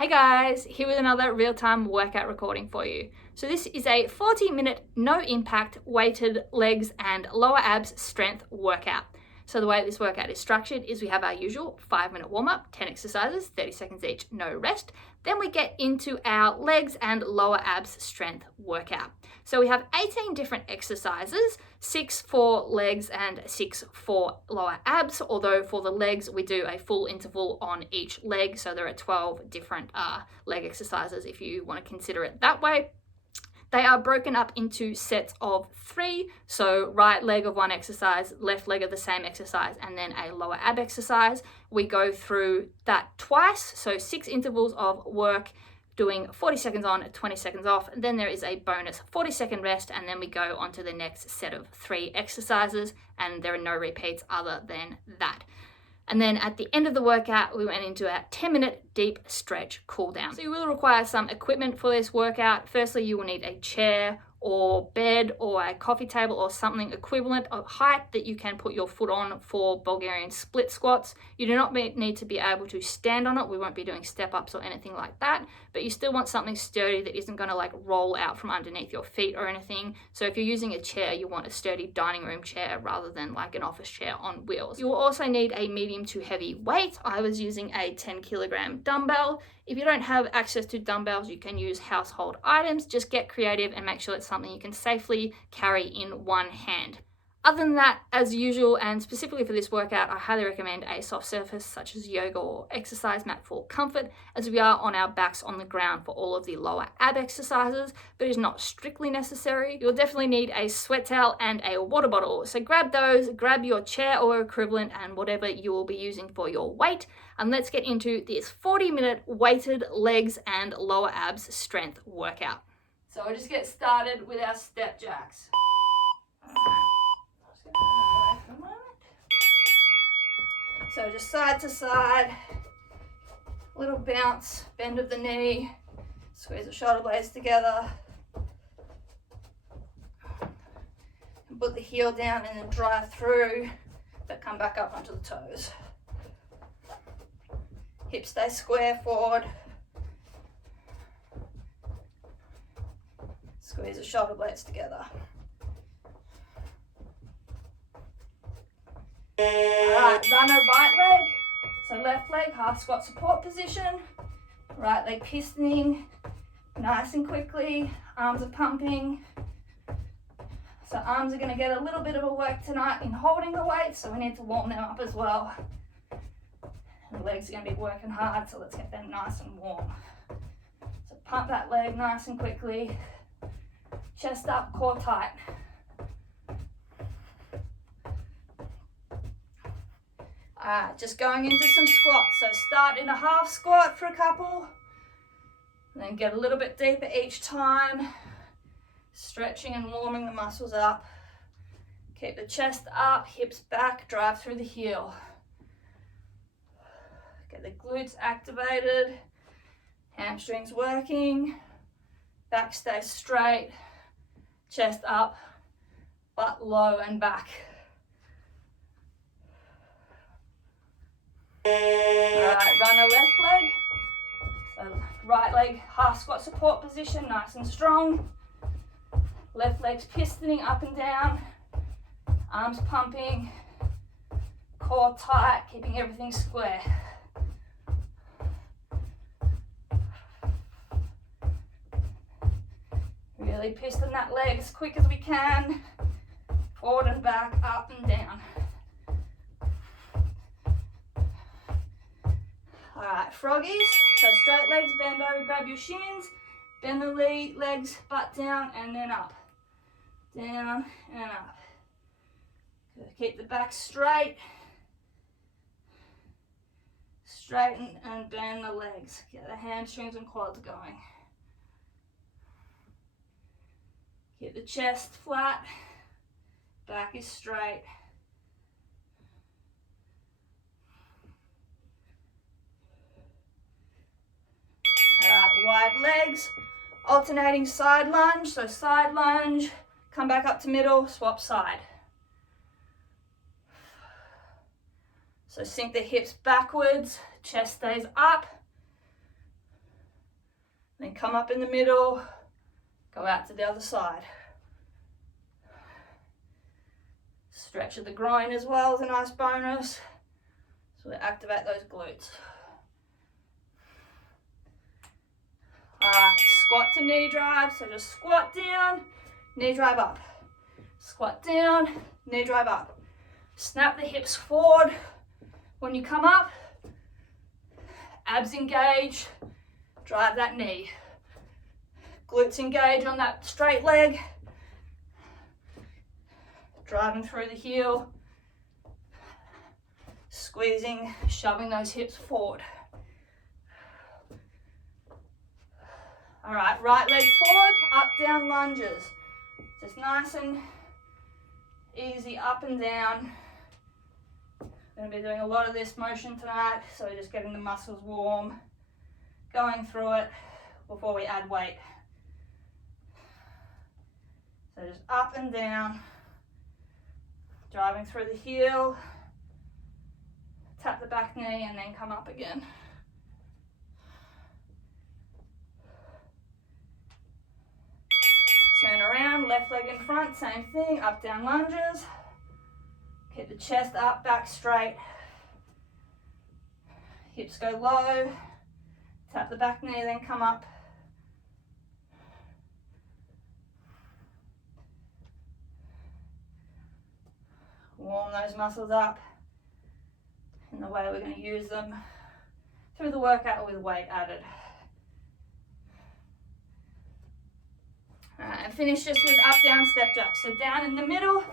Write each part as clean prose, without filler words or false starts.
Hey guys, here with another real-time workout recording for you. So this is a 40-minute no-impact weighted legs and lower abs strength workout. So the way this workout is structured is we have our usual 5-minute warm-up, 10 exercises, 30 seconds each, no rest. Then we get into our legs and lower abs strength workout. So we have 18 different exercises, 6 for legs and 6 for lower abs, although for the legs we do a full interval on each leg, so there are 12 different leg exercises if you want to consider it that way. They are broken up into sets of 3, so right leg of one exercise, left leg of the same exercise, and then a lower ab exercise. We go through that twice, so 6 intervals of work, doing 40 seconds on, 20 seconds off, and then there is a bonus 40-second rest, and then we go on to the next set of 3 exercises, and there are no repeats other than that. And then at the end of the workout, we went into a 10-minute deep stretch cool down. So you will require some equipment for this workout. Firstly, you will need a chair or bed or a coffee table or something equivalent of height that you can put your foot on for Bulgarian split squats. You do not need to be able to stand on it. We won't be doing step ups or anything like that, but you still want something sturdy that isn't going to like roll out from underneath your feet or anything. So if you're using a chair, you want a sturdy dining room chair rather than like an office chair on wheels. You will also need a medium to heavy weight. I was using a 10-kilogram dumbbell. If you don't have access to dumbbells, you can use household items. Just get creative and make sure it's something you can safely carry in one hand. Other than that, as usual, and specifically for this workout, I highly recommend a soft surface such as yoga or exercise mat for comfort, as we are on our backs on the ground for all of the lower ab exercises, but it is not strictly necessary. You'll definitely need a sweat towel and a water bottle. So grab those, grab your chair or equivalent and whatever you will be using for your weight, and let's get into this 40-minute weighted legs and lower abs strength workout. So we'll just get started with our step jacks. So just side to side, little bounce, bend of the knee, squeeze the shoulder blades together, and put the heel down and then drive through, but come back up onto the toes. Hips stay square forward. Squeeze the shoulder blades together. Alright, run a right leg, so left leg, half squat support position, right leg pistoning, nice and quickly, arms are pumping. So arms are going to get a little bit of a work tonight in holding the weight, so we need to warm them up as well. And the legs are going to be working hard, so let's get them nice and warm. So pump that leg nice and quickly, chest up, core tight. Alright, just going into some squats. So start in a half squat for a couple, and then get a little bit deeper each time, stretching and warming the muscles up. Keep the chest up, hips back, drive through the heel. Get the glutes activated, hamstrings working, back stays straight, chest up, butt low and back. Alright, run a left leg. So right leg, half squat support position, nice and strong. Left leg's pistoning up and down. Arms pumping. Core tight, keeping everything square. Really piston that leg as quick as we can. Forward and back, up and down. Alright, froggies. So straight legs, bend over, grab your shins, bend the legs, butt down and then up. Down and up. Good. Keep the back straight. Straighten and bend the legs. Get the hamstrings and quads going. Keep the chest flat. Back is straight. Wide legs, alternating side lunge. So side lunge, come back up to middle, swap side. So sink the hips backwards, chest stays up. Then come up in the middle, go out to the other side. Stretch of the groin as well is a nice bonus. So we activate those glutes. Alright, squat to knee drive. So just squat down, knee drive up. Squat down, knee drive up. Snap the hips forward. When you come up, abs engage, drive that knee. Glutes engage on that straight leg. Driving through the heel. Squeezing, shoving those hips forward. All right, right leg forward, up, down lunges. Just nice and easy, up and down. We're going to be doing a lot of this motion tonight, so we're just getting the muscles warm, going through it before we add weight. So just up and down, driving through the heel, tap the back knee, and then come up again. Turn around, left leg in front, same thing, up, down lunges. Keep the chest up, back straight. Hips go low. Tap the back knee, then come up. Warm those muscles up in the way we're going to use them through the workout with weight added. And finish just with up, down, step jack. So down in the middle,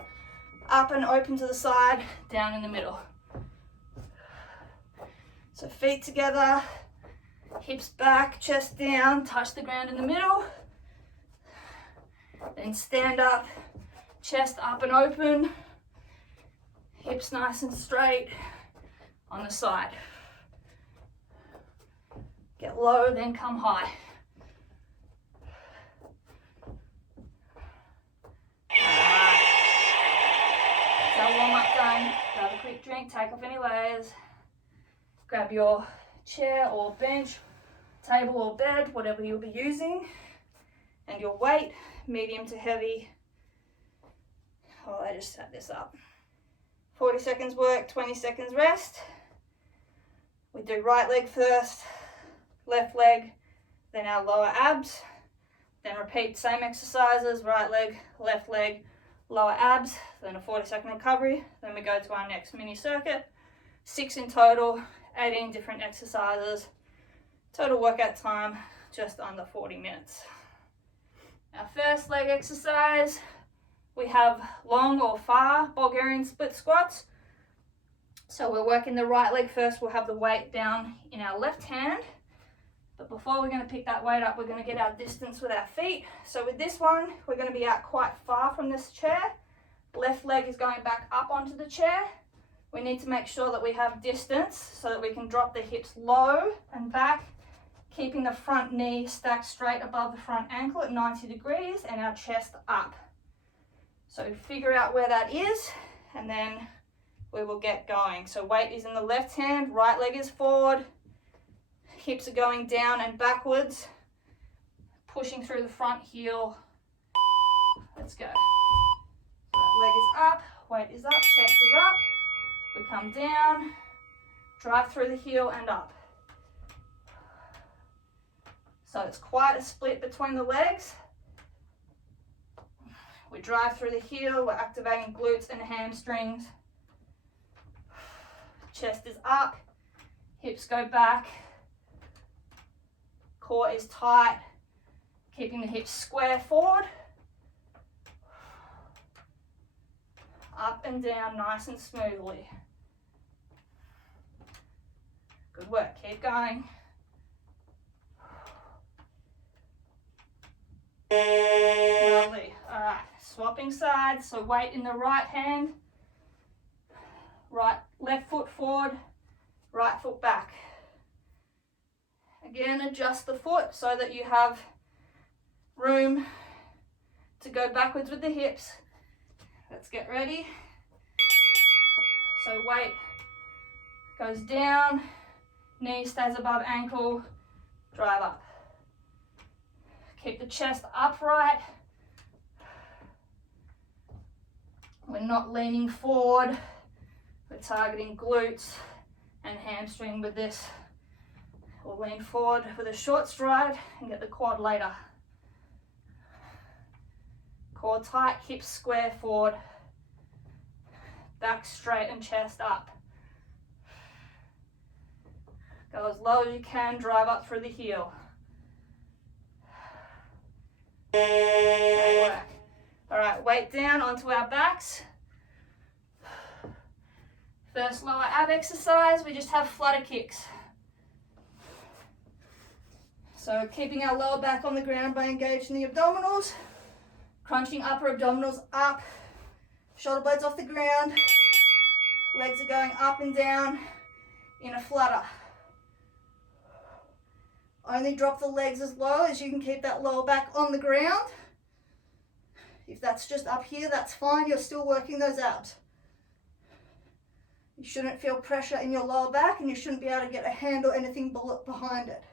up and open to the side, down in the middle. So feet together, hips back, chest down, touch the ground in the middle. Then stand up, chest up and open, hips nice and straight on the side. Get low, then come high. Alright, that's our warm up done. Grab a quick drink, take off any layers. Grab your chair or bench, table or bed, whatever you'll be using. And your weight, medium to heavy. Oh, I just set this up. 40 seconds work, 20 seconds rest. We do right leg first, left leg, then our lower abs. Then repeat same exercises, right leg, left leg, lower abs, then a 40-second recovery. Then we go to our next mini circuit. 6 in total, 18 different exercises. Total workout time, just under 40 minutes. Our first leg exercise, we have long or far Bulgarian split squats. So we're working the right leg first. We'll have the weight down in our left hand. But before we're going to pick that weight up, we're going to get our distance with our feet. So with this one, we're going to be out quite far from this chair. Left leg is going back up onto the chair. We need to make sure that we have distance so that we can drop the hips low and back, keeping the front knee stacked straight above the front ankle at 90 degrees and our chest up. So figure out where that is and then we will get going. So weight is in the left hand, right leg is forward. Hips are going down and backwards, pushing through the front heel. Let's go. Right leg is up, weight is up, chest is up. We come down, drive through the heel and up. So it's quite a split between the legs. We drive through the heel, we're activating glutes and hamstrings. Chest is up, hips go back. Core is tight, keeping the hips square forward. Up and down nice and smoothly. Good work, keep going. Lovely. All right, swapping sides. So weight in the right hand, left foot forward, right foot back. Again, adjust the foot so that you have room to go backwards with the hips. Let's get ready. So weight goes down, knee stays above ankle, drive up. Keep the chest upright. We're not leaning forward. We're targeting glutes and hamstring with this. We'll lean forward with a short stride and get the quad later. Core tight, hips square forward. Back straight and chest up. Go as low as you can, drive up through the heel. Great work. All right, weight down onto our backs. First lower ab exercise, we just have flutter kicks. So keeping our lower back on the ground by engaging the abdominals, crunching upper abdominals up, shoulder blades off the ground, legs are going up and down in a flutter. Only drop the legs as low as you can keep that lower back on the ground. If that's just up here, that's fine, you're still working those abs. You shouldn't feel pressure in your lower back and you shouldn't be able to get a hand or anything behind it.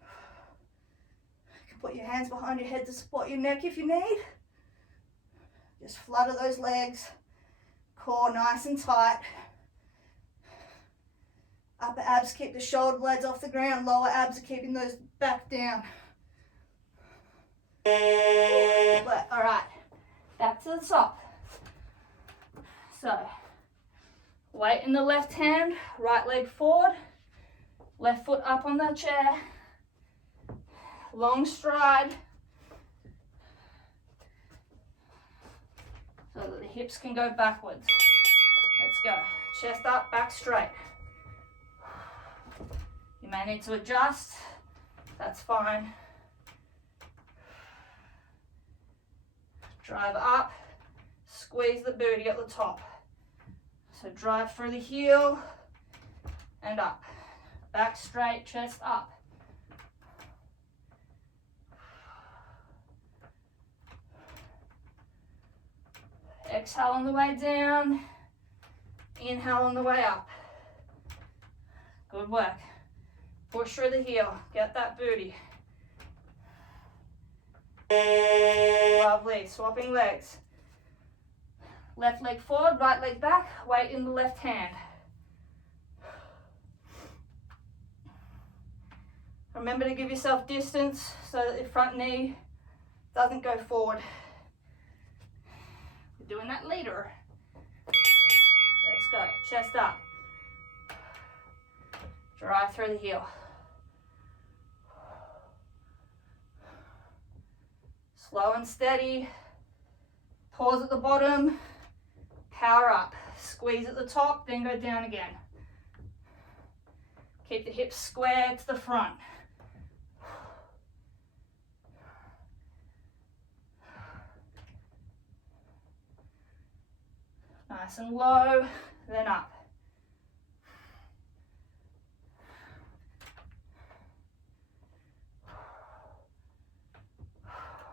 You can put your hands behind your head to support your neck if you need. Just flutter those legs, core nice and tight. Upper abs keep the shoulder blades off the ground, lower abs are keeping those back down. All right, back to the top. So, weight in the left hand, right leg forward, left foot up on the chair, long stride, so that the hips can go backwards. Let's go, chest up, back straight. You may need to adjust, that's fine. Drive up, squeeze the booty at the top. So drive through the heel and up. Back straight, chest up. Exhale on the way down, inhale on the way up. Good work. Push through the heel, get that booty. Lovely, swapping legs. Left leg forward, right leg back, weight in the left hand. Remember to give yourself distance so that your front knee doesn't go forward. You're doing that later. Let's go, chest up. Drive through the heel. Slow and steady. Pause at the bottom. Power up. Squeeze at the top, then go down again. Keep the hips square to the front. Nice and low, then up.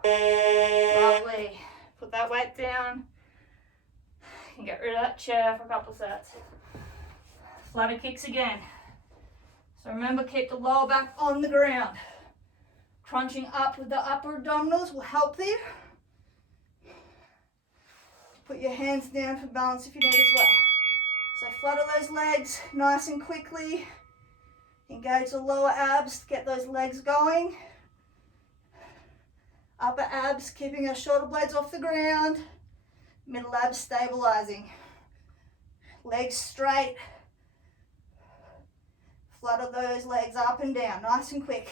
Lovely. Put that weight down. You can get rid of that chair for a couple of sets. Flutter kicks again. So remember, keep the lower back on the ground. Crunching up with the upper abdominals will help there. Put your hands down for balance if you need as well. So flutter those legs nice and quickly. Engage the lower abs, get those legs going. Upper abs keeping our shoulder blades off the ground. Middle abs stabilizing. Legs straight. Flutter those legs up and down, nice and quick.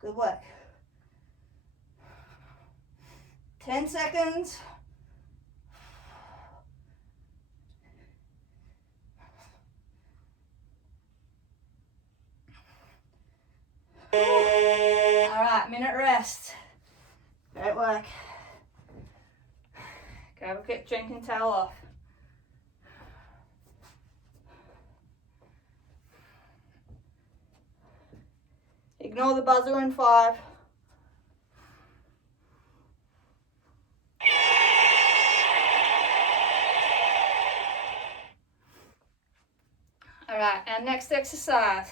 Good work. 10 seconds. All right, minute rest. Great work. Grab a quick drink and towel off. Ignore the buzzer in 5. All right, our next exercise.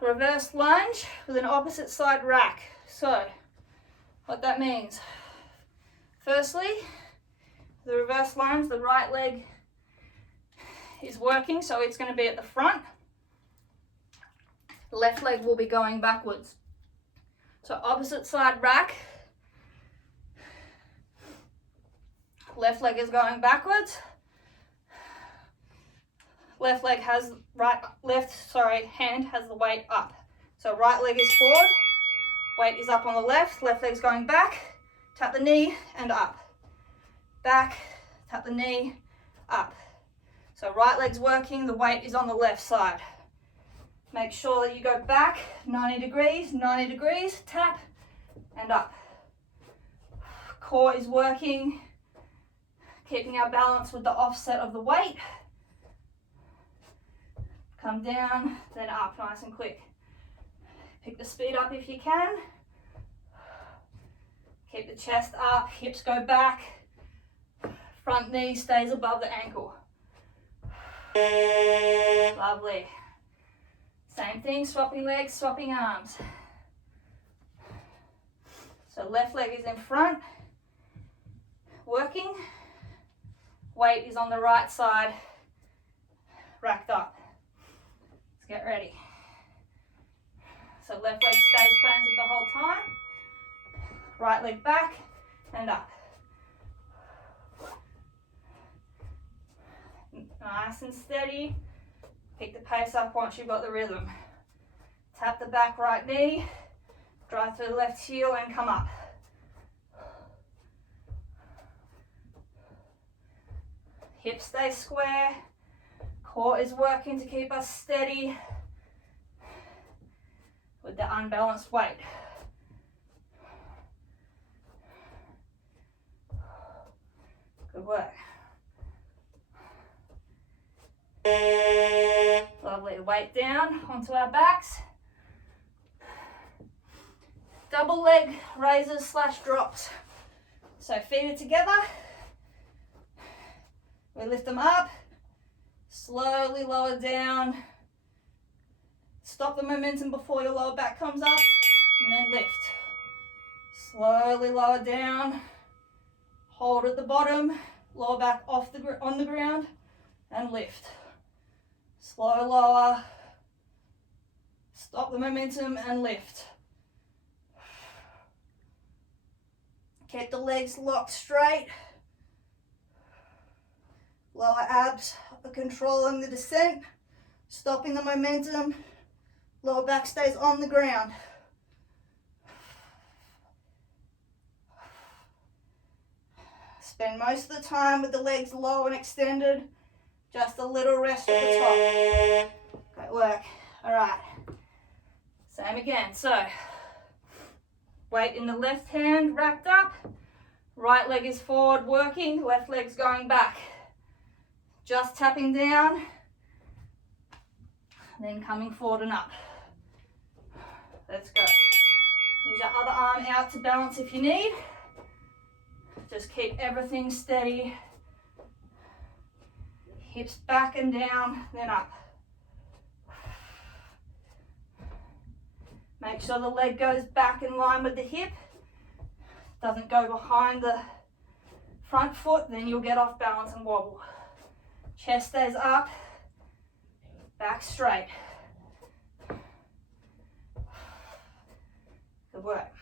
reverse lunge with an opposite side rack. So what that means, firstly, the reverse lunge, the right leg is working, so it's going to be at the front. The left leg will be going backwards. So opposite side rack, left leg is going backwards. Left leg has hand has the weight up. So right leg is forward, weight is up on the left leg's going back, tap the knee and up. Back, tap the knee, up. So right leg's working, the weight is on the left side. Make sure that you go back 90 degrees, tap and up. Core is working, keeping our balance with the offset of the weight. Come down, then up, nice and quick. Pick the speed up if you can. Keep the chest up, hips go back. Front knee stays above the ankle. Lovely. Same thing, swapping legs, swapping arms. So left leg is in front, working. Weight is on the right side, racked up. Let's get ready. So left leg stays planted the whole time. Right leg back and up. Nice and steady. Pick the pace up once you've got the rhythm. Tap the back right knee, drive through the left heel and come up. Hips stay square. Core is working to keep us steady with the unbalanced weight. Good work. Lovely, weight down onto our backs. Double leg raises / drops. So feet are together. We lift them up, slowly lower down. Stop the momentum before your lower back comes up, and then lift. Slowly lower down, hold at the bottom, lower back on the ground, and lift. Slow lower, stop the momentum and lift. Keep the legs locked straight. Lower abs are controlling the descent, stopping the momentum. Lower back stays on the ground. Spend most of the time with the legs low and extended. Just a little rest at the top. Great work. All right. Same again. So, weight in the left hand racked up. Right leg is forward working. Left leg's going back. Just tapping down. Then coming forward and up. Let's go. Use your other arm out to balance if you need. Just keep everything steady. Hips back and down, then up. Make sure the leg goes back in line with the hip. Doesn't go behind the front foot, then you'll get off balance and wobble. Chest stays up, back straight. Good work.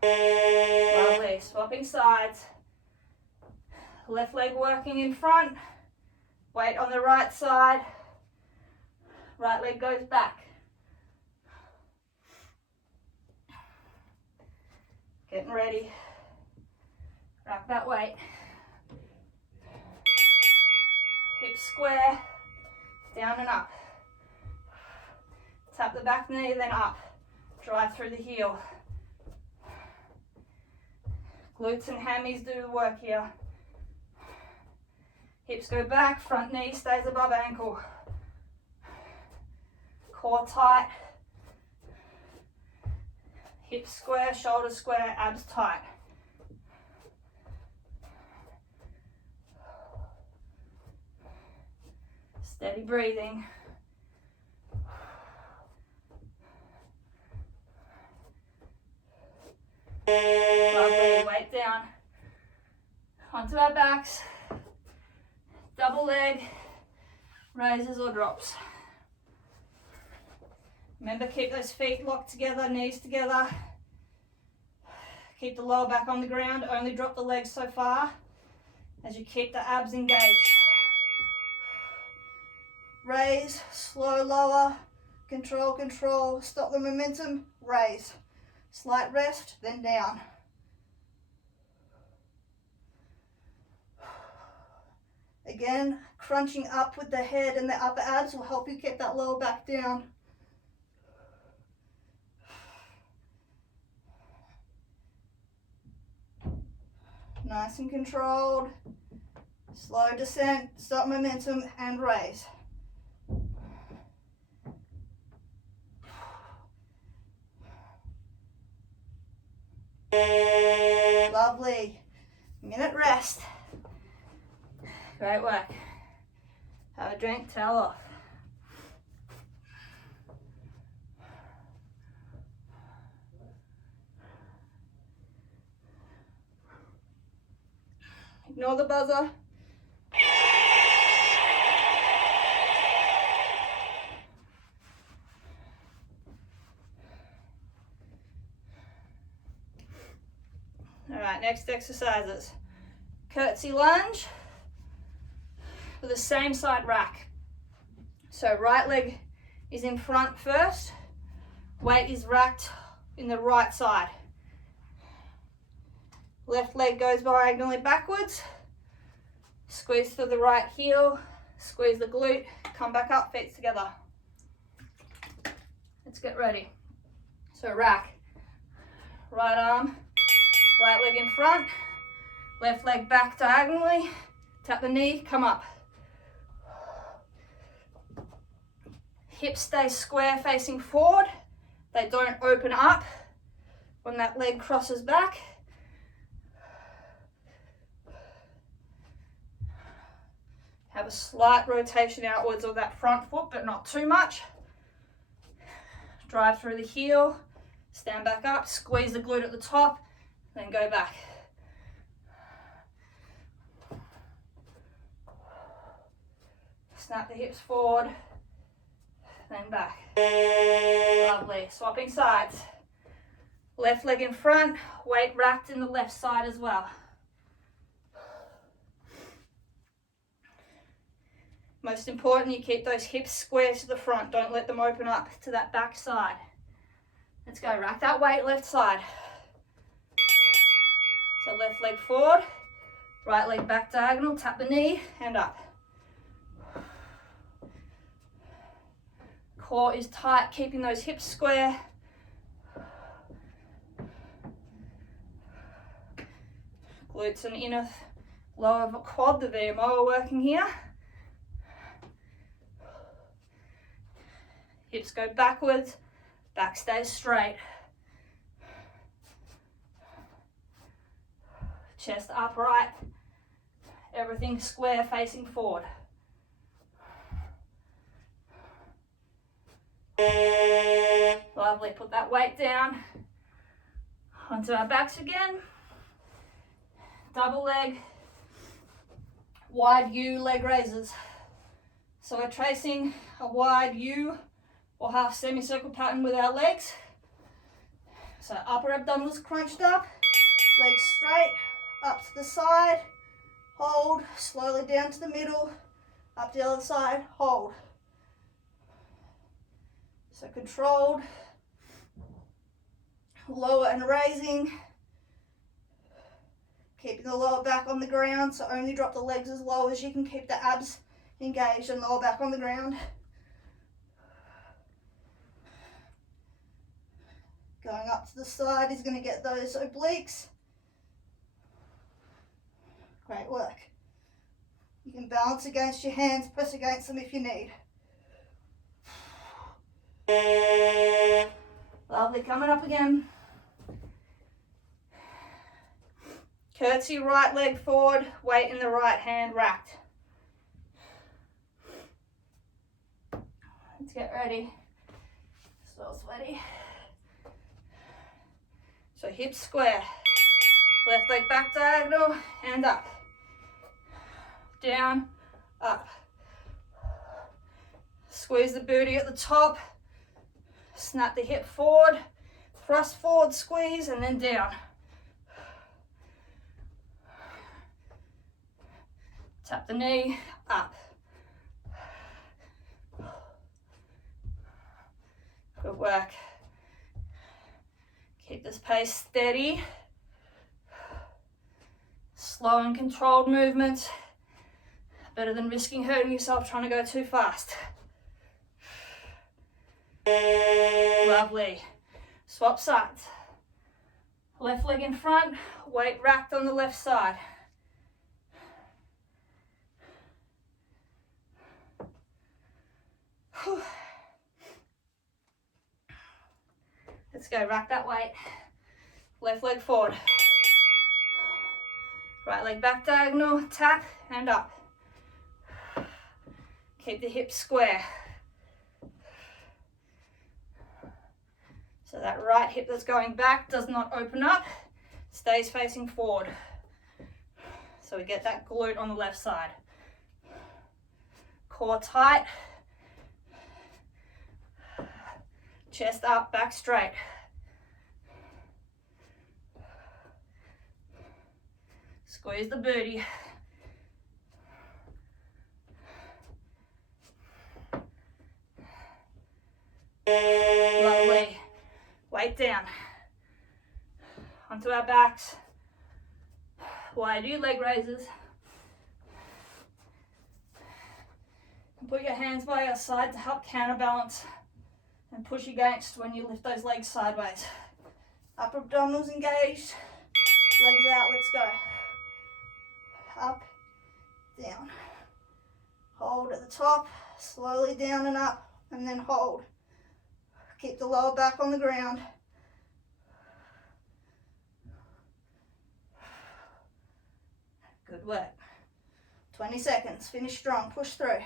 Lovely, swapping sides. Left leg working in front, weight on the right side, right leg goes back. Getting ready, rack that weight. Hips square, down and up. Tap the back knee, then up. Drive through the heel. Glutes and hammies do the work here. Hips go back, front knee stays above ankle. Core tight. Hips square, shoulders square, abs tight. Steady breathing. Lovely, weight down. Onto our backs. Double leg, raises or drops. Remember, keep those feet locked together, knees together. Keep the lower back on the ground, only drop the legs so far as you keep the abs engaged. Raise, slow lower, control, control, stop the momentum, raise. Slight rest, then down. Again, crunching up with the head and the upper abs will help you keep that lower back down. Nice and controlled. Slow descent, stop momentum, and raise. Lovely. Minute rest. Great work. Have a drink, towel off. Ignore the buzzer. All right, next exercises. Curtsy lunge with the same side rack. So right leg is in front first, weight is racked in the right side. Left leg goes diagonally backwards, squeeze through the right heel, squeeze the glute, come back up, feet together. Let's get ready. So rack, right arm, right leg in front, left leg back diagonally, tap the knee, come up. Hips stay square facing forward, they don't open up when that leg crosses back. Have a slight rotation outwards of that front foot, but not too much. Drive through the heel, stand back up, squeeze the glute at the top, then go back. Snap the hips forward, then back. Lovely. Swapping sides. Left leg in front, weight racked in the left side as well. Most important, you keep those hips square to the front. Don't let them open up to that back side. Let's go. Rack that weight left side. So left leg forward, right leg back diagonal, tap the knee and up. Core is tight, keeping those hips square. Glutes and inner lower quad, the VMO are working here. Hips go backwards, back stays straight. Chest upright, everything square facing forward. Lovely, put that weight down. Onto our backs again. Double leg, wide U leg raises. So we're tracing a wide U or half semicircle pattern with our legs. So upper abdominals crunched up, legs straight, up to the side, hold, slowly down to the middle, up the other side, hold. So controlled, lower and raising, keeping the lower back on the ground, so only drop the legs as low as you can, keep the abs engaged and lower back on the ground. Going up to the side is going to get those obliques. Great work. You can balance against your hands, press against them if you need. Lovely, coming up again. Curtsy, right leg forward, weight in the right hand racked. Let's get ready. So sweaty. So hips square. Left leg back diagonal and up. Down, up. Squeeze the booty at the top. Snap the hip forward. Thrust forward, squeeze, and then down. Tap the knee, up. Good work. Keep this pace steady. Slow and controlled movements. Better than risking hurting yourself trying to go too fast. Lovely. Swap sides. Left leg in front, weight racked on the left side. Whew. Let's go, rack that weight. Left leg forward. Right leg back diagonal, tap and up. Keep the hips square. So that right hip that's going back does not open up, stays facing forward. So we get that glute on the left side. Core tight. Chest up, back straight. Squeeze the booty. Lovely. Weight down. Onto our backs. Why do leg raises? And put your hands by your side to help counterbalance and push against when you lift those legs sideways. Upper abdominals engaged. Legs out, let's go. Up, down. Hold at the top, slowly down and up, and then hold. Keep the lower back on the ground. Good work. 20 seconds, finish strong, push through.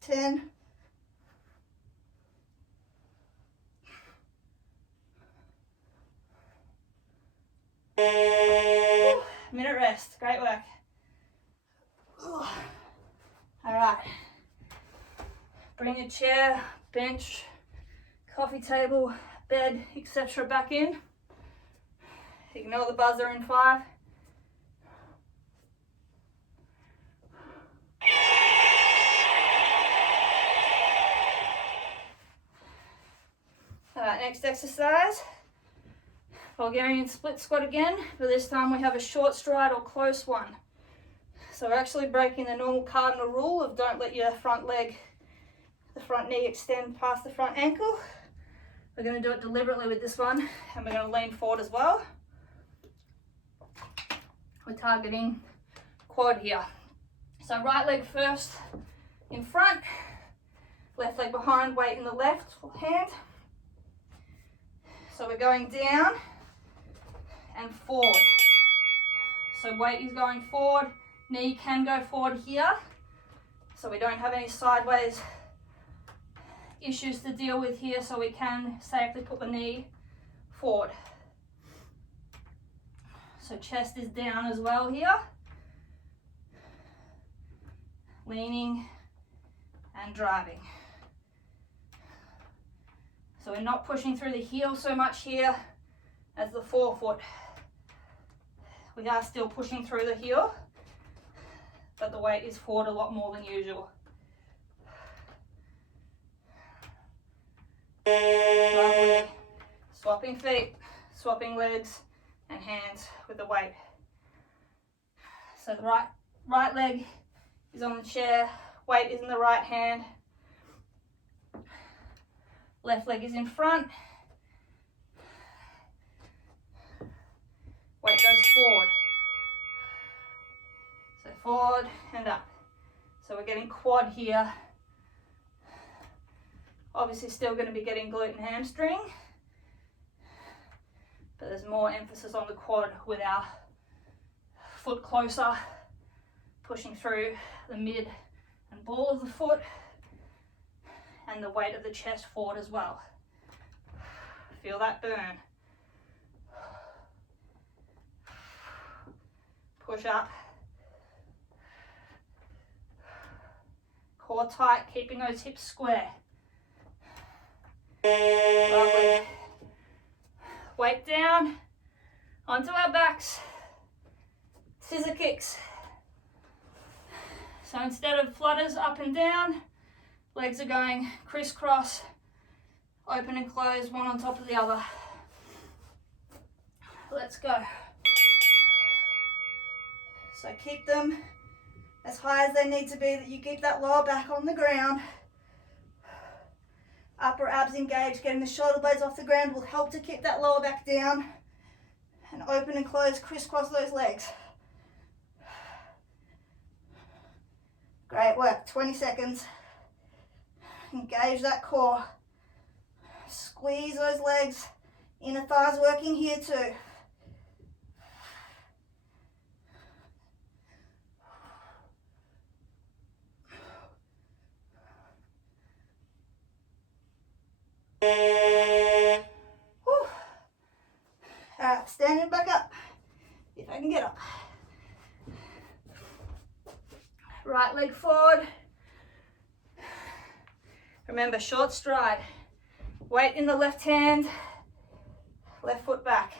Ten. Minute rest, great work. All right, bring your chair, bench, coffee table, bed, etc. back in. Ignore the buzzer in 5. All right, next exercise. Bulgarian split squat again, but this time we have a short stride or close one. So we're actually breaking the normal cardinal rule of don't let your front leg, the front knee extend past the front ankle. We're going to do it deliberately with this one, and we're going to lean forward as well. We're targeting quad here. So right leg first in front, left leg behind, weight in the left hand. So we're going down and forward. So weight is going forward, knee can go forward here, so we don't have any sideways issues to deal with here, so we can safely put the knee forward. So chest is down as well here, leaning and driving. So we're not pushing through the heel so much here as the forefoot. We are still pushing through the heel, but the weight is forward a lot more than usual. Lovely. Swapping feet, swapping legs and hands with the weight. So the right leg is on the chair, weight is in the right hand, left leg is in front, weight goes forward. So forward and up. So we're getting quad here. Obviously still going to be getting glute and hamstring, but there's more emphasis on the quad with our foot closer, pushing through the mid and ball of the foot, and the weight of the chest forward as well. Feel that burn. Push up. Core tight, keeping those hips square. Lovely. Weight down, onto our backs. Scissor kicks. So instead of flutters up and down, legs are going crisscross, open and close, one on top of the other. Let's go. So keep them as high as they need to be, that you keep that lower back on the ground. Upper abs engaged, getting the shoulder blades off the ground will help to keep that lower back down. And open and close, crisscross those legs. Great work, 20 seconds. Engage that core. Squeeze those legs. Inner thighs working here too. Whew. Alright, standing back up, if I can get up. Right leg forward. Remember, short stride. Weight in the left hand, left foot back.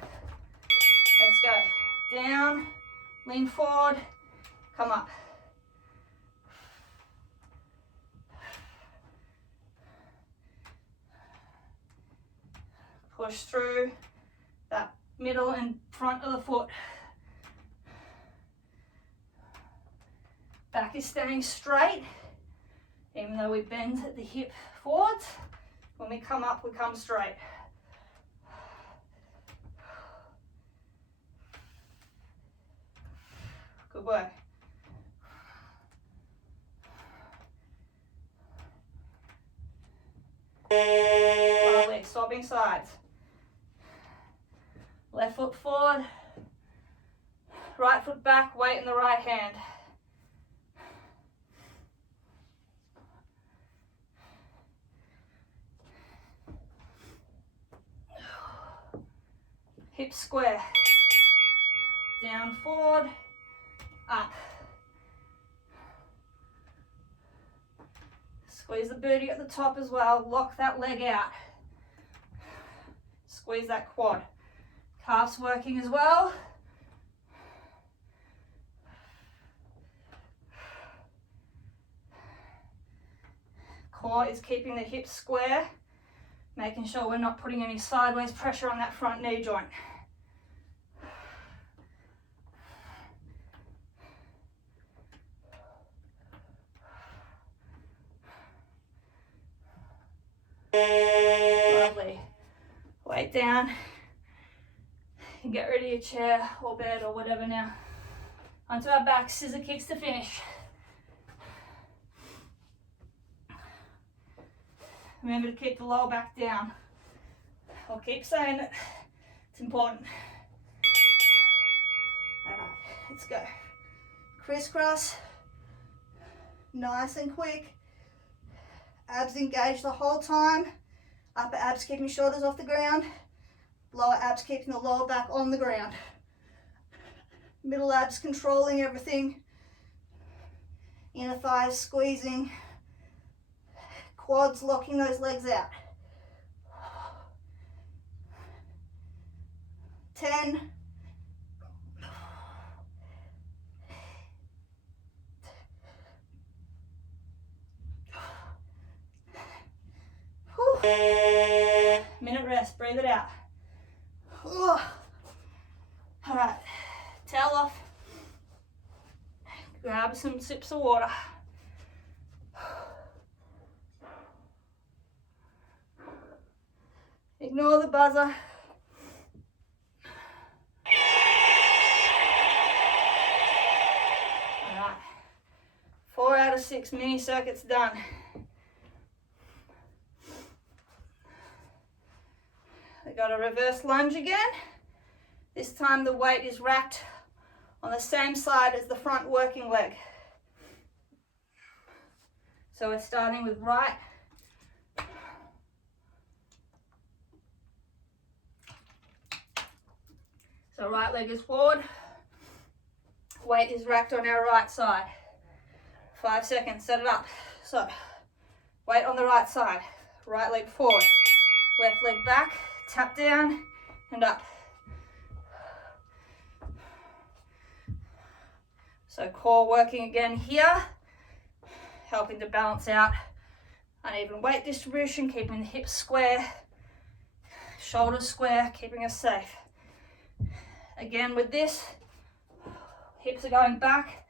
Let's go. Down, lean forward, come up. Push through that middle and front of the foot. Back is staying straight, even though we bend the hip forwards. When we come up, we come straight. Good work. Lovely, swapping sides. Left foot forward, right foot back, weight in the right hand. Hips square. Down, forward, up. Squeeze the booty at the top as well. Lock that leg out. Squeeze that quad. Calves working as well. Core is keeping the hips square, making sure we're not putting any sideways pressure on that front knee joint. Lovely. Weight down. And get rid of your chair or bed or whatever now. Onto our back, scissor kicks to finish. Remember to keep the lower back down. I'll keep saying it, it's important. Alright, let's go. Crisscross, nice and quick. Abs engaged the whole time. Upper abs keeping shoulders off the ground. Lower abs keeping the lower back on the ground. Middle abs controlling everything. Inner thighs squeezing. Quads locking those legs out. 10. Minute rest, breathe it out. All right, towel off. Grab some sips of water. Ignore the buzzer. All right, 4 out of 6 mini circuits done. We got a reverse lunge again. This time the weight is racked on the same side as the front working leg. So we're starting with right. So right leg is forward. Weight is racked on our right side. 5 seconds, set it up. So, weight on the right side. Right leg forward. Left leg back, tap down and up. So core working again here, helping to balance out uneven weight distribution, keeping the hips square, shoulders square, keeping us safe. Again with this, hips are going back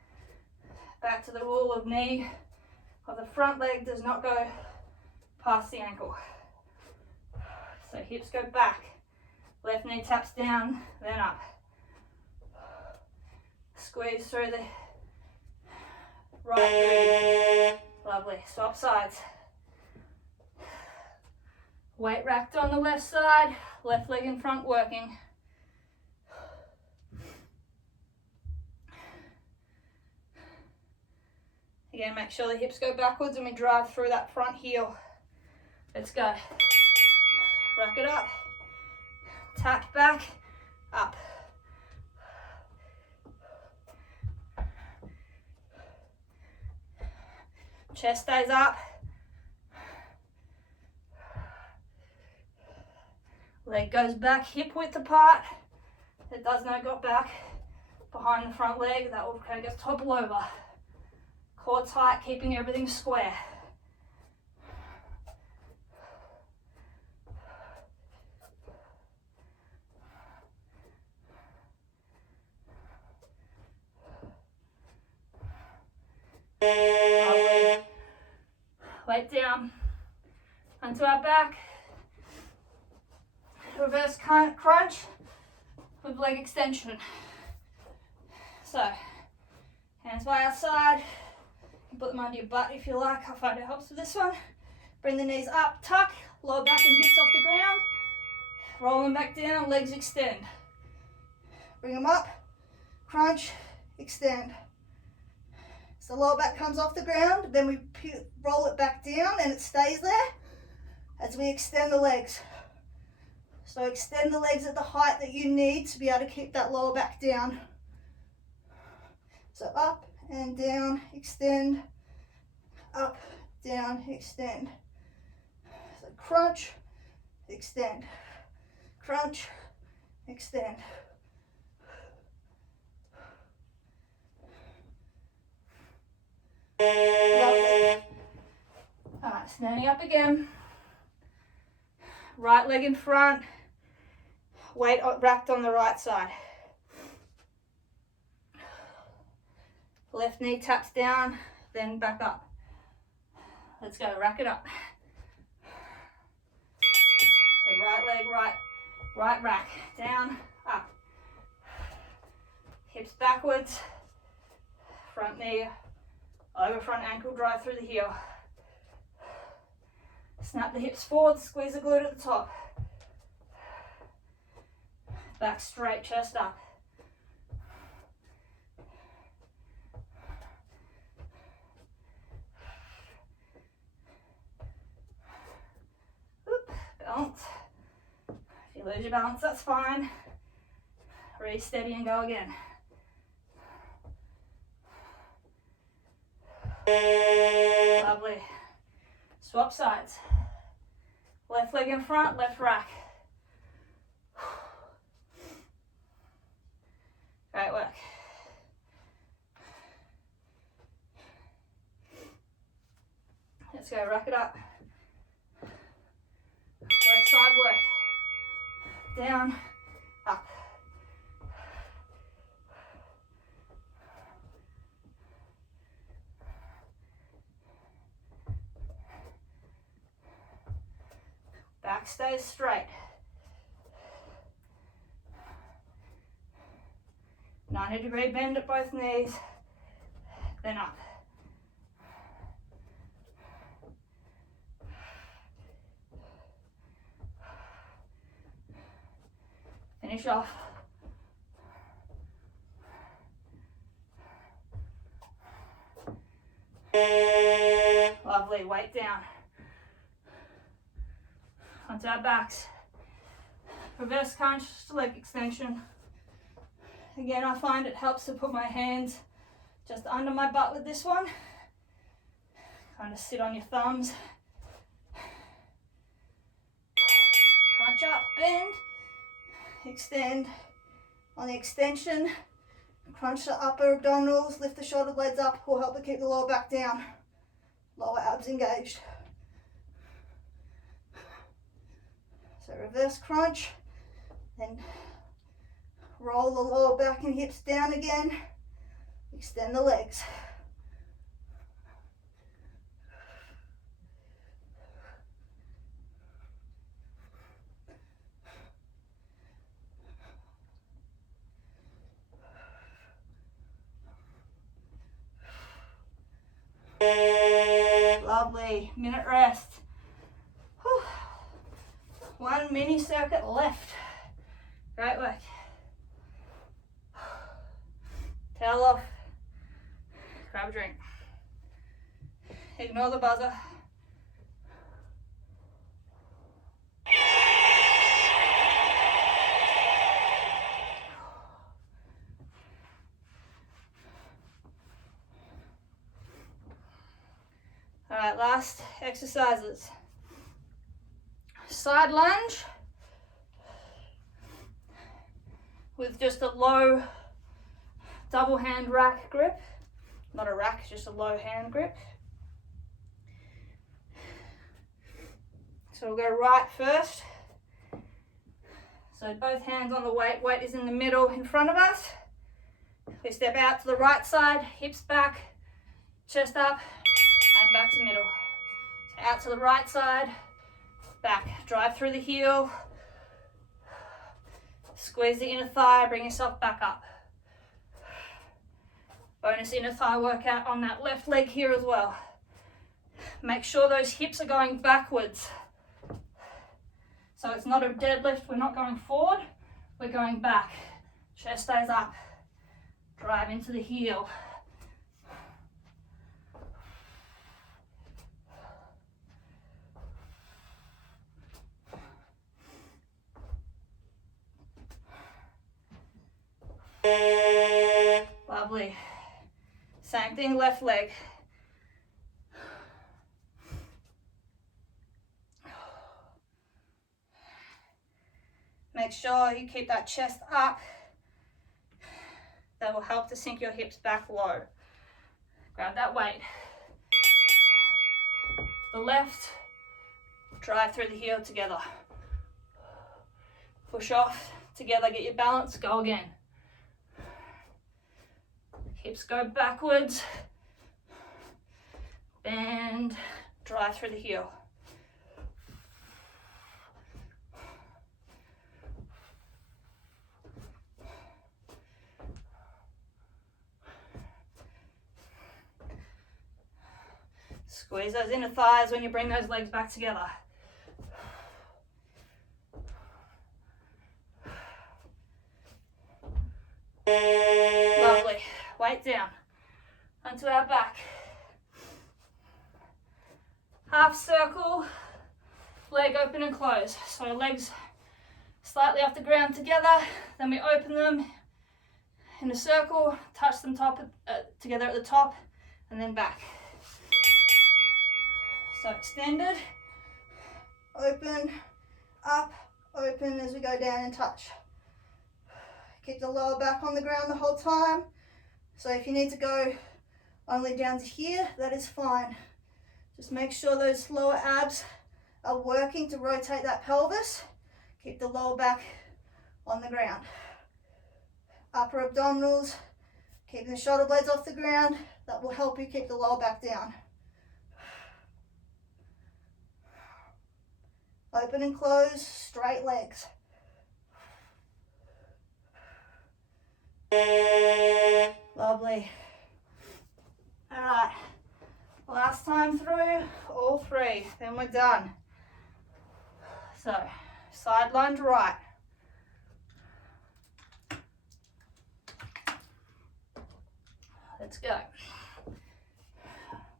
to the rule of knee of the front leg does not go past the ankle. So hips go back, left knee taps down, then up. Squeeze through the right glute. Lovely, swap sides. Weight racked on the left side, left leg in front working. Again, make sure the hips go backwards and we drive through that front heel. Let's go. Rack it up. Tap back, up. Chest stays up. Leg goes back hip width apart. It does not go back behind the front leg. That will kind of just topple over. Core tight, keeping everything square. Lovely. Weight down onto our back. Reverse crunch with leg extension. So, hands by our side. Put them under your butt if you like. I find it helps with this one. Bring the knees up, tuck, lower back and hips off the ground. Roll them back down, legs extend. Bring them up, crunch, extend. So lower back comes off the ground, then we roll it back down and it stays there as we extend the legs. So extend the legs at the height that you need to be able to keep that lower back down. So up and down, extend, up, down, extend. So crunch, extend, crunch, extend. Lovely. All right, standing up again. Right leg in front, weight racked on the right side. Left knee taps down, then back up. Let's go, rack it up. So right leg, right rack, down, up. Hips backwards, front knee over front ankle, drive through the heel. Snap the hips forward, squeeze the glute at the top. Back straight, chest up. Oop, balance. If you lose your balance, that's fine. Re-steady and go again. Lovely. Swap sides. Left leg in front, left rack. Great work. Let's go, rack it up. Left side work. Down, up. Back stays straight. 90-degree bend at both knees, then up. finish off. Lovely, weight down. Onto our backs. Reverse crunch to leg extension. Again, I find it helps to put my hands just under my butt with this one. Kind of sit on your thumbs. Crunch up, bend, extend. On the extension, crunch the upper abdominals, lift the shoulder blades up, will help to keep the lower back down. Lower abs engaged. So reverse crunch, then roll the lower back and hips down again, extend the legs. Lovely, minute rest. Whew. One mini circuit left. Great work. Towel off. Grab a drink. Ignore the buzzer. All right, last exercises. Side lunge with just a low double hand rack grip. Not a rack, just a low hand grip. So we'll go right first. So both hands on the weight. Weight is in the middle in front of us. We step out to the right side, hips back, chest up, and back to middle. So out to the right side, back. Drive through the heel. Squeeze the inner thigh, bring yourself back up. Bonus inner thigh workout on that left leg here as well. Make sure those hips are going backwards. So it's not a deadlift, we're not going forward, we're going back. Chest stays up. Drive into the heel. Lovely. Same thing, left leg. Make sure you keep that chest up. That will help to sink your hips back low. Grab that weight. The left, drive through the heel together. Push off together, get your balance, go again. Hips go backwards, bend, drive through the heel. Squeeze those inner thighs when you bring those legs back together. Lovely. Weight down onto our back. Half circle, leg open and close. So legs slightly off the ground together, then we open them in a circle, touch them together at the top, and then back. So extended, open, up, open as we go down and touch. Keep the lower back on the ground the whole time. So if you need to go only down to here, that is fine. Just make sure those lower abs are working to rotate that pelvis. Keep the lower back on the ground. Upper abdominals, keeping the shoulder blades off the ground. That will help you keep the lower back down. Open and close, straight legs. Lovely. All right, last time through, all three, then we're done. So, side lunge right, Let's go.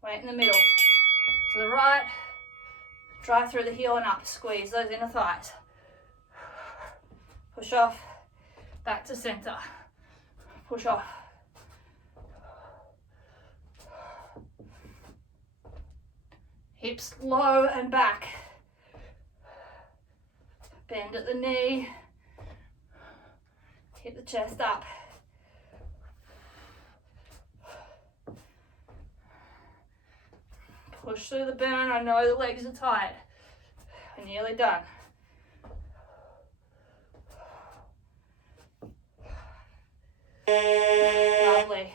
Weight in the middle. To the right. Drive through the heel and up. Squeeze those inner thighs. Push off. Back to center. Push off. Hips low and back. Bend at the knee. Hit the chest up. Push through the burn. I know the legs are tired. We're nearly done. Lovely.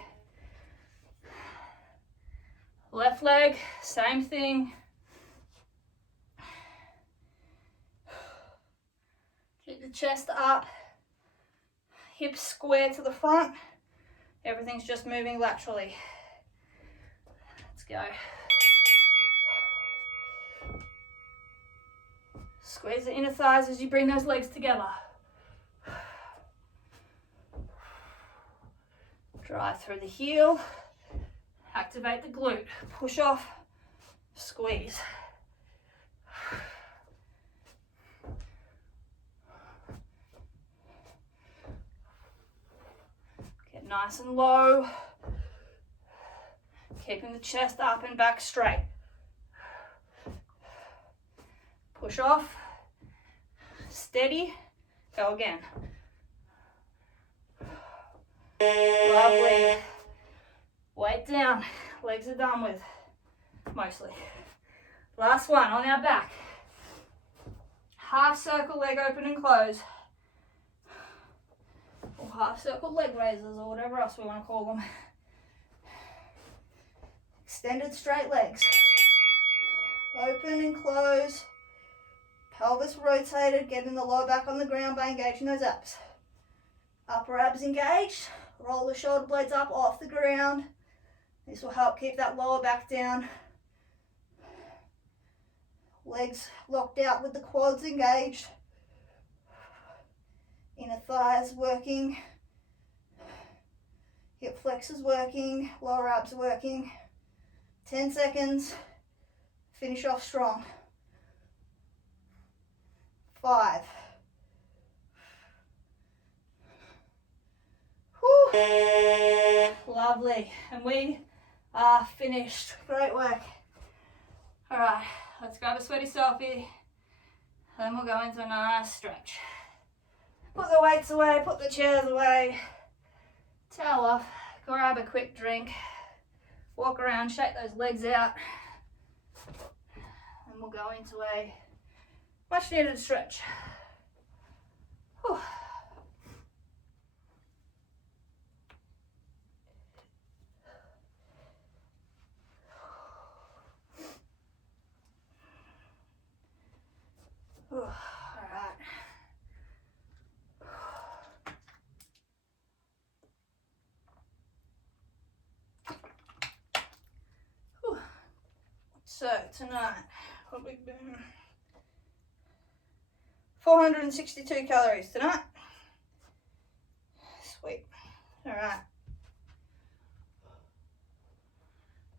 Left leg, same thing. Keep the chest up. Hips square to the front. Everything's just moving laterally. Let's go. Squeeze the inner thighs as you bring those legs together. Drive through the heel. Activate the glute. Push off. Squeeze. Get nice and low. Keeping the chest up and back straight. Push off. Steady. Go again. Lovely. Weight down. Legs are done with. Mostly. Last one on our back. Half circle leg open and close. Or half circle leg raisers or whatever else we want to call them. Extended straight legs. Open and close. Pelvis rotated, getting the lower back on the ground by engaging those abs. Upper abs engaged. Roll the shoulder blades up off the ground. This will help keep that lower back down. Legs locked out with the quads engaged. Inner thighs working. Hip flexors working. Lower abs working. 10 seconds. Finish off strong. 5. Whew. Lovely. And we are finished. Great work. All right, let's grab a sweaty selfie. Then we'll go into a nice stretch. Put the weights away, put the chairs away. Towel off, grab a quick drink. Walk around, shake those legs out. And we'll go into a much needed stretch. Whew. All right. Whew. So tonight, what we've been 462 calories tonight. Sweet. All right.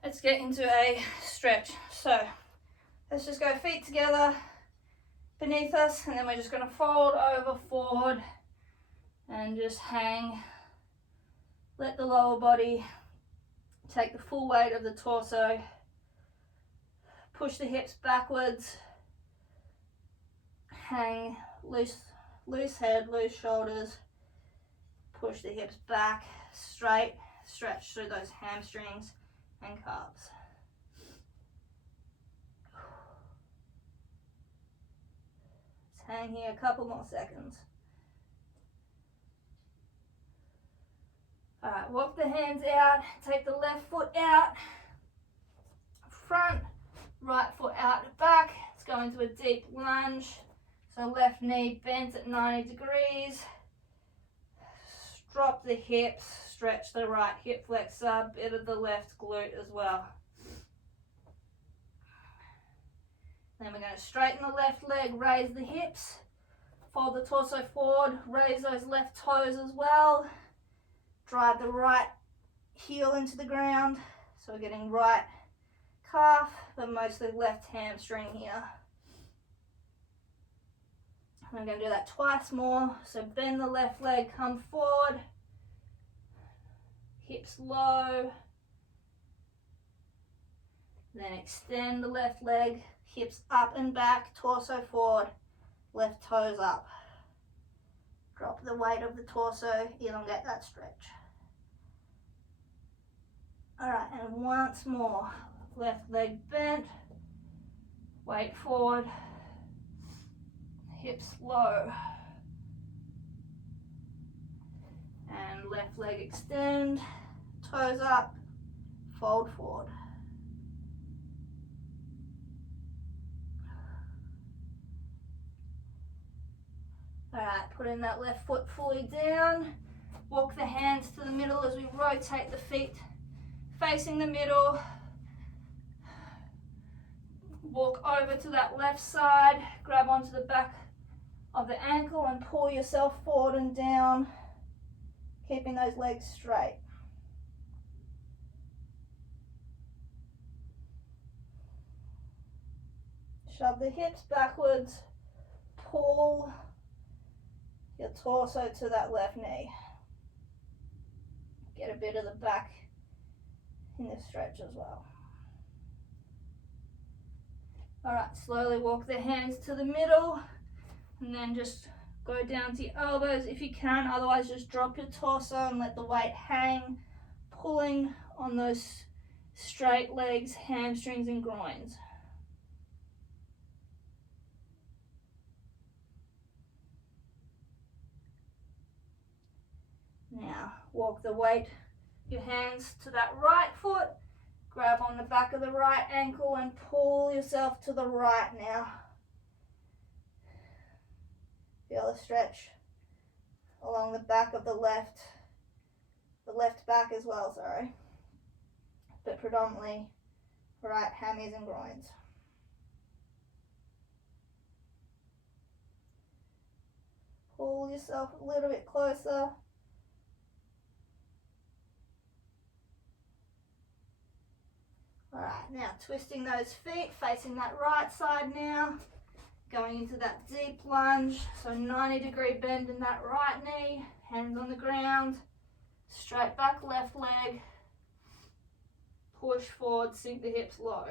Let's get into a stretch. So let's just go feet together beneath us, and then we're just going to fold over forward and just hang. Let the lower body take the full weight of the torso. Push the hips backwards. Hang, loose head, loose shoulders. Push the hips back, straight, stretch through those hamstrings and calves. Let's hang here a couple more seconds. All right, walk the hands out, take the left foot out, front, right foot out and back. Let's go into a deep lunge. So left knee bent at 90 degrees. Drop the hips, stretch the right hip flexor, bit of the left glute as well. Then we're going to straighten the left leg, raise the hips, fold the torso forward, raise those left toes as well. Drive the right heel into the ground. So we're getting right calf, but mostly left hamstring here. I'm going to do that twice more. So bend the left leg, come forward, hips low, then extend the left leg, hips up and back, torso forward, left toes up. Drop the weight of the torso, elongate that stretch. All right, and once more, left leg bent, weight forward, hips low, and left leg extend, toes up, fold forward. All right, putting that left foot fully down, walk the hands to the middle as we rotate the feet facing the middle. Walk over to that left side, grab onto the back of the ankle and pull yourself forward and down, keeping those legs straight. Shove the hips backwards, pull your torso to that left knee. Get a bit of the back in the stretch as well. All right, slowly walk the hands to the middle and then just go down to your elbows if you can. Otherwise, just drop your torso and let the weight hang, pulling on those straight legs, hamstrings and groins. Now, walk the weight, your hands to that right foot, grab on the back of the right ankle and pull yourself to the right now. Feel a stretch along the back of the left back as well, sorry. But predominantly right hammies and groins. Pull yourself a little bit closer. All right, now twisting those feet, facing that right side now, going into that deep lunge, so 90-degree bend in that right knee, hands on the ground, straight back left leg, push forward, sink the hips low.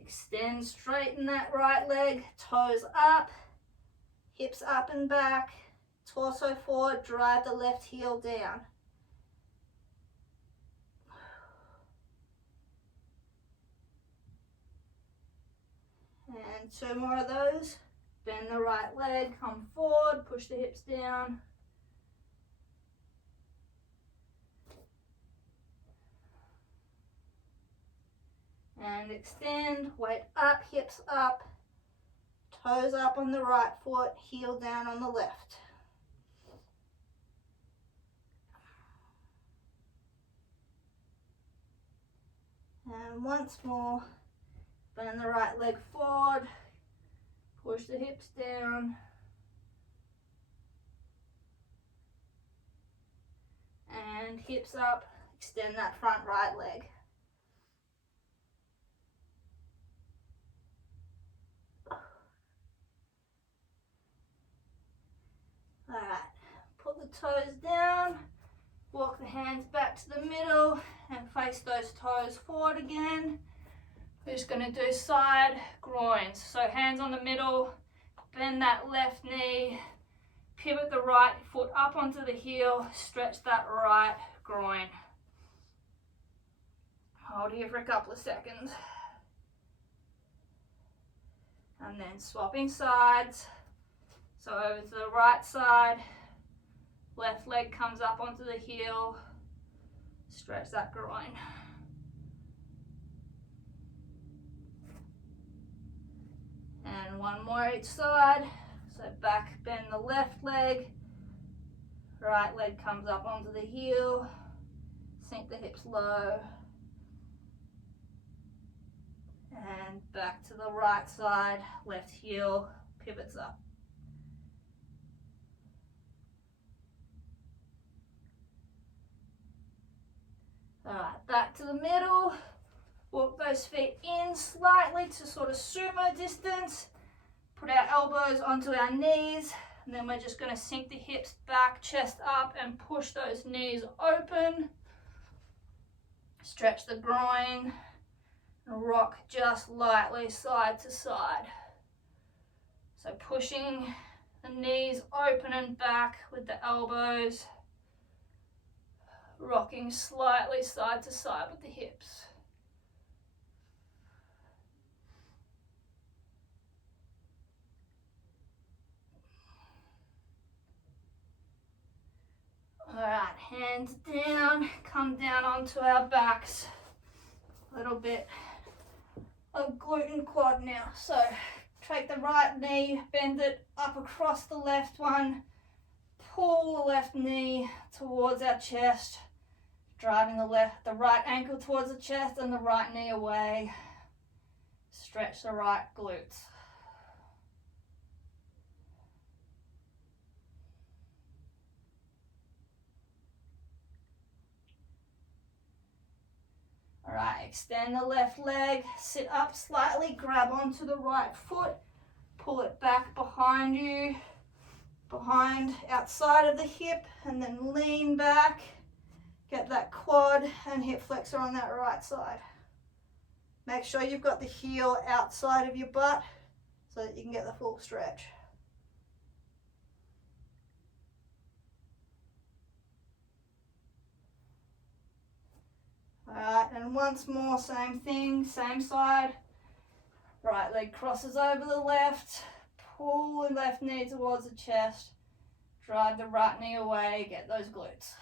Extend, straighten that right leg, toes up, hips up and back, torso forward, drive the left heel down. And 2 more of those. Bend the right leg, come forward, push the hips down. And extend, weight up, hips up, toes up on the right foot, heel down on the left. And once more, bend the right leg forward, push the hips down, and hips up, extend that front right leg. All right, put the toes down, walk the hands back to the middle and face those toes forward again. We're just going to do side groins. So hands on the middle, bend that left knee, pivot the right foot up onto the heel, stretch that right groin. Hold here for a couple of seconds. And then swapping sides. So over to the right side, left leg comes up onto the heel, stretch that groin. And 1 more each side. So back, bend the left leg, right leg comes up onto the heel, sink the hips low, and back to the right side, left heel pivots up. All right, back to the middle. Walk those feet in slightly to sort of sumo distance. Put our elbows onto our knees, and then we're just going to sink the hips back, chest up, and push those knees open. Stretch the groin, and rock just lightly side to side. So pushing the knees open and back with the elbows, rocking slightly side to side with the hips. Alright, hands down, come down onto our backs. A little bit of glute and quad now. So take the right knee, bend it up across the left one, pull the left knee towards our chest, driving the right ankle towards the chest and the right knee away. Stretch the right glutes. All right, extend the left leg, sit up slightly, grab onto the right foot, pull it back behind you, outside of the hip, and then lean back. Get that quad and hip flexor on that right side. Make sure you've got the heel outside of your butt so that you can get the full stretch. Alright, and once more, same thing, same side. Right leg crosses over the left, pull the left knee towards the chest, drive the right knee away, get those glutes.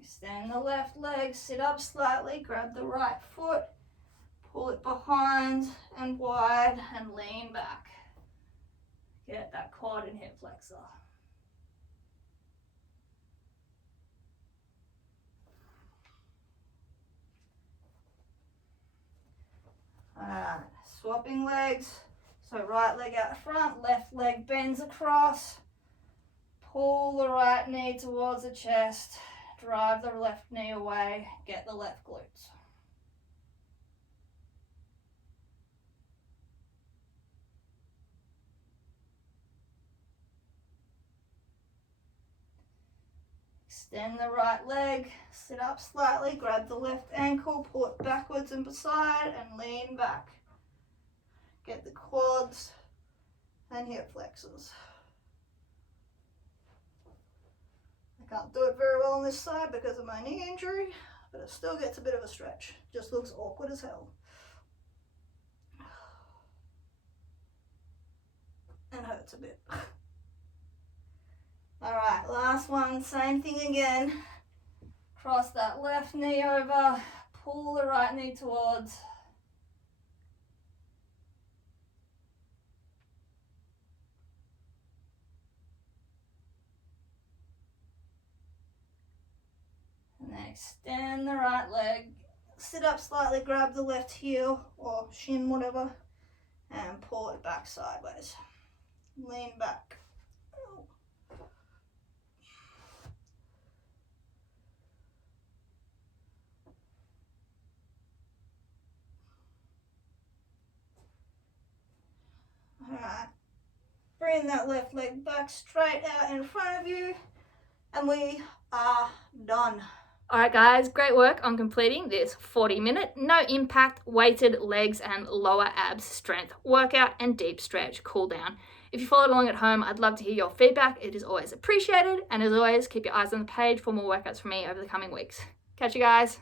Extend the left leg, sit up slightly, grab the right foot, pull it behind and wide and lean back. Get that quad and hip flexor. Alright, swapping legs. So right leg out front, left leg bends across. Pull the right knee towards the chest. Drive the left knee away. Get the left glutes. Extend the right leg, sit up slightly, grab the left ankle, pull it backwards and beside, and lean back. Get the quads and hip flexors. I can't do it very well on this side because of my knee injury, but it still gets a bit of a stretch. Just looks awkward as hell. And hurts a bit. Alright, last one, same thing again. Cross that left knee over, pull the right knee towards. And then extend the right leg, sit up slightly, grab the left heel or shin, whatever, and pull it back sideways. Lean back. Alright, bring that left leg back straight out in front of you, and we are done. Alright guys, great work on completing this 40-minute, no impact, weighted legs and lower abs strength workout and deep stretch cool down. If you followed along at home, I'd love to hear your feedback. It is always appreciated. And as always, keep your eyes on the page for more workouts from me over the coming weeks. Catch you guys.